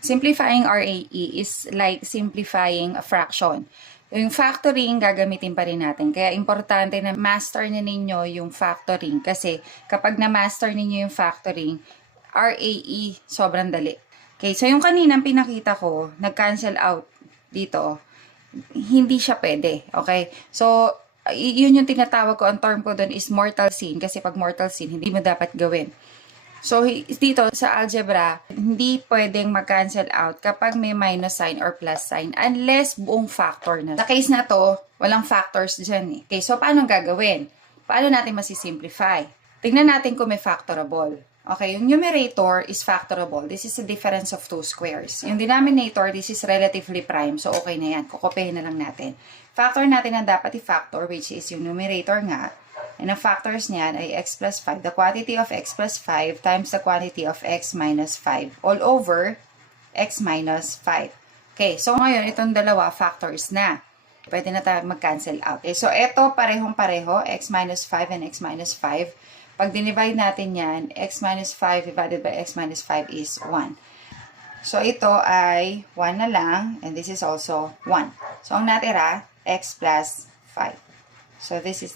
Simplifying RAE is like simplifying a fraction. Yung factoring, gagamitin pa rin natin. Kaya importante na master na ninyo yung factoring. Kasi kapag na-master ninyo yung factoring, RAE, sobrang dali. Okay, so yung kaninang pinakita ko, nag-cancel out dito, hindi siya pwede. Okay, so yun yung tinatawag ko, ang term ko doon is mortal sin. Kasi pag mortal sin, hindi mo dapat gawin. So, dito sa algebra, hindi pwedeng mag-cancel out kapag may minus sign or plus sign unless buong factor na. Sa case na to, walang factors dyan eh. Okay, so paano gagawin? Paano natin masisimplify? Tingnan natin kung may factorable. Okay, yung numerator is factorable. This is the difference of two squares. Yung denominator, this is relatively prime. So, okay na yan. Kukopihin na lang natin. Factor natin ang dapat i-factor, which is yung numerator nga. And ang factors niyan ay x plus 5. The quantity of x plus 5 times the quantity of x minus 5 all over x minus 5. Okay, so ngayon itong dalawa factors na. Pwede na tayo mag-cancel out. Okay, so ito parehong-pareho, x minus 5 and x minus 5. Pag dinivide natin yan, x minus 5 divided by x minus 5 is 1. So ito ay 1 na lang, and this is also 1. So ang natira, x plus 5. So this is